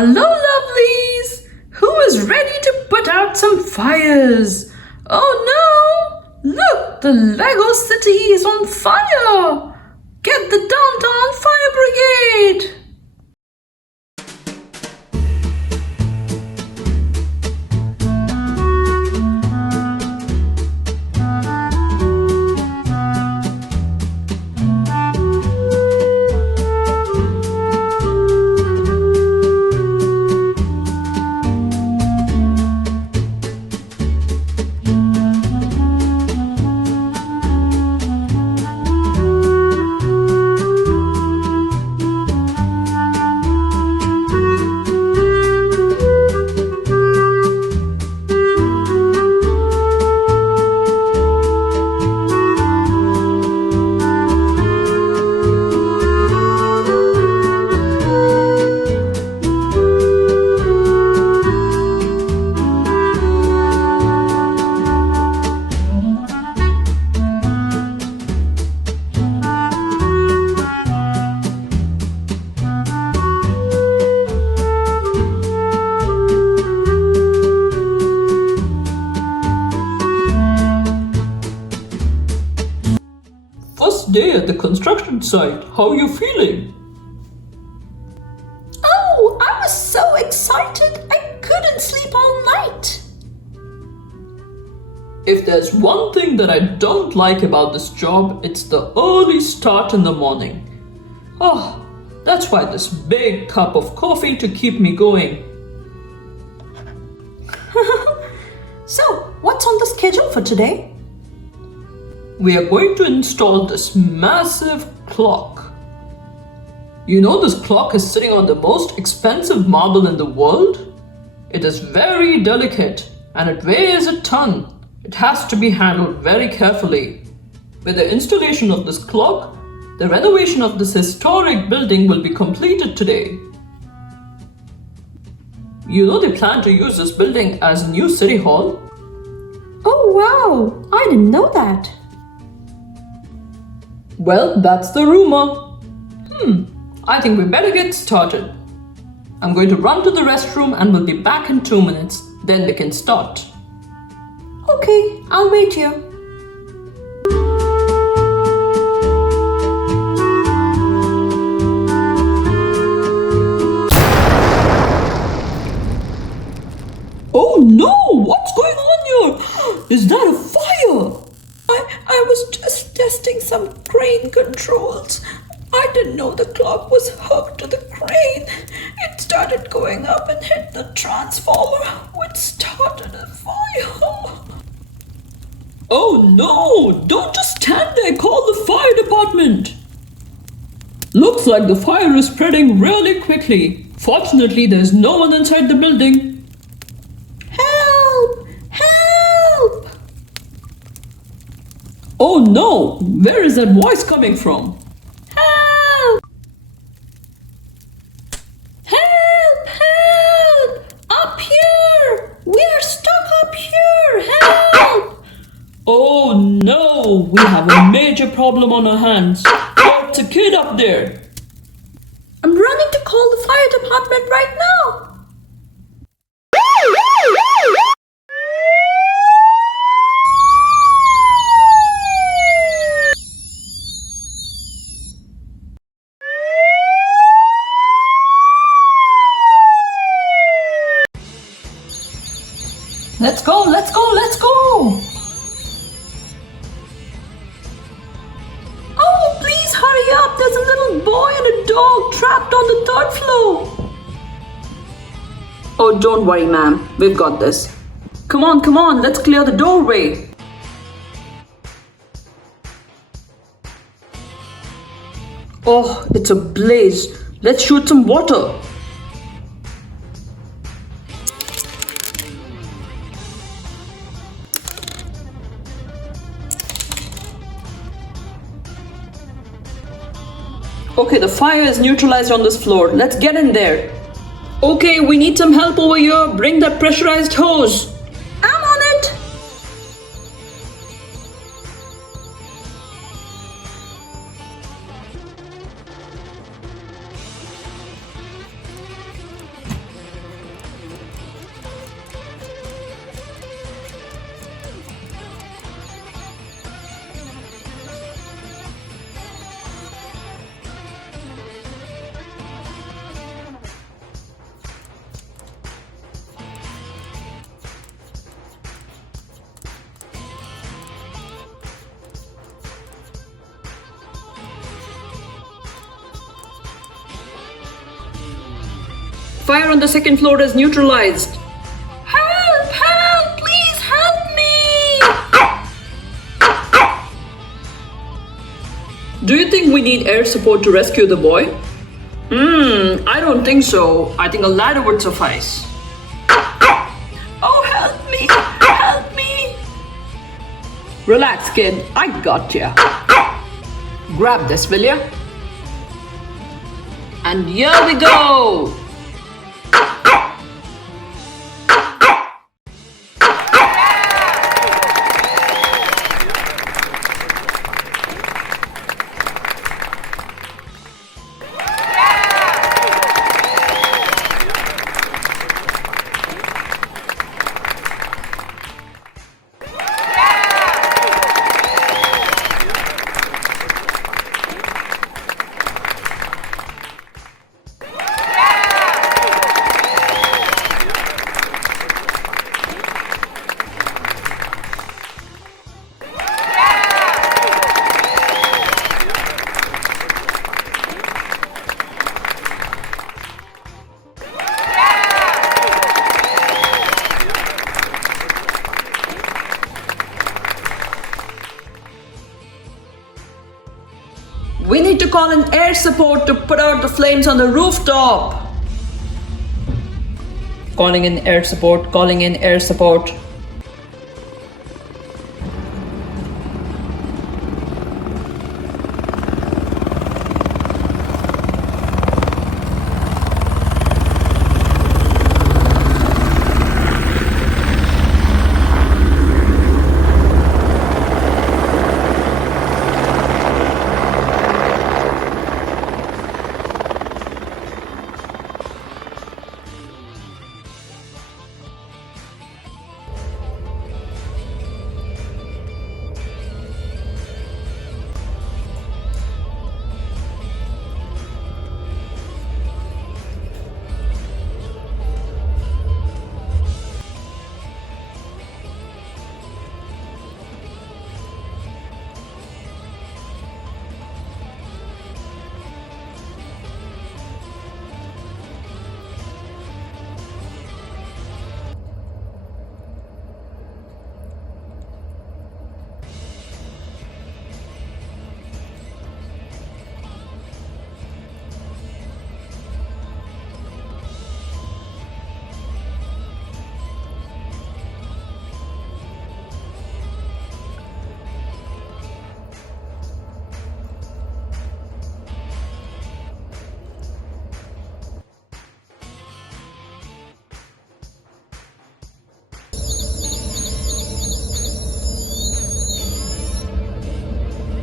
Hello, lovelies! Who is ready to put out some fires? Oh no! Look, the Lego city is on fire! Get the downtown fire brigade! First day at the construction site. How are you feeling? Oh, I was so excited I couldn't sleep all night. If there's one thing that I don't like about this job, it's the early start in the morning. Oh, that's why this big cup of coffee to keep me going. So, what's on the schedule for today? We are going to install this massive clock. You know this clock is sitting on the most expensive marble in the world? It is very delicate and it weighs a ton. It has to be handled very carefully. With the installation of this clock, the renovation of this historic building will be completed today. You know they plan to use this building as a new city hall? Oh wow, I didn't know that. Well, that's the rumor. I think we better get started. I'm going to run to the restroom and we'll be back in 2 minutes. Then we can start. Okay, I'll wait here. Oh no! What's going on here? Is that a fire? I was just testing some crane controls. I didn't know the clock was hooked to the crane. It started going up and hit the transformer, which started a fire. Oh no! Don't just stand there, call the fire department! Looks like the fire is spreading really quickly. Fortunately, there's no one inside the building. Help! Help! Oh no! Where is that voice coming from? Help! Help! Help! Up here! We're stuck up here! Help! Oh no! We have a major problem on our hands. What's a kid up there? I'm running to call the fire department right now. Let's go, let's go, let's go! Oh, please hurry up. There's a little boy and a dog trapped on the 3rd floor. Oh, don't worry, ma'am. We've got this. Come on, let's clear the doorway. Oh, it's a blaze. Let's shoot some water. Okay, the fire is neutralized on this floor. Let's get in there. Okay, we need some help over here. Bring that pressurized hose. I'm on it. Fire on the second floor is neutralized. Help! Help! Please help me! Do you think we need air support to rescue the boy? I don't think so. I think a ladder would suffice. Oh, help me! Help me! Relax, kid. I got ya. Grab this, will ya? And here we go! We need to call in air support to put out the flames on the rooftop. Calling in air support, calling in air support.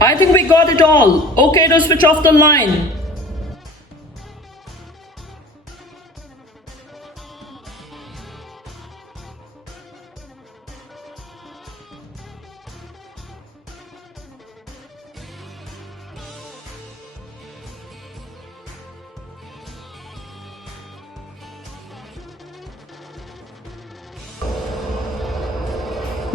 I think we got it all. Okay to switch off the line.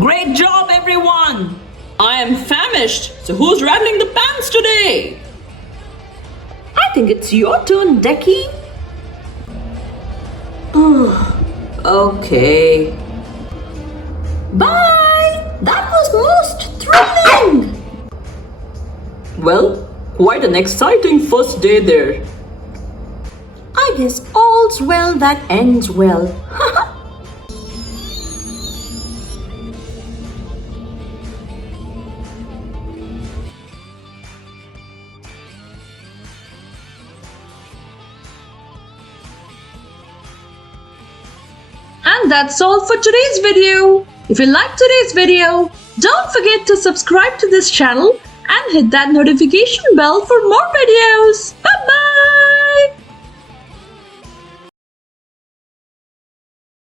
Great job, everyone! I am famished, so who's rattling the pans today? I think it's your turn, Decky. Okay. Bye! That was most thrilling! Well, quite an exciting first day there. I guess all's well that ends well. And that's all for today's video. If you liked today's video, don't forget to subscribe to this channel and hit that notification bell for more videos. Bye!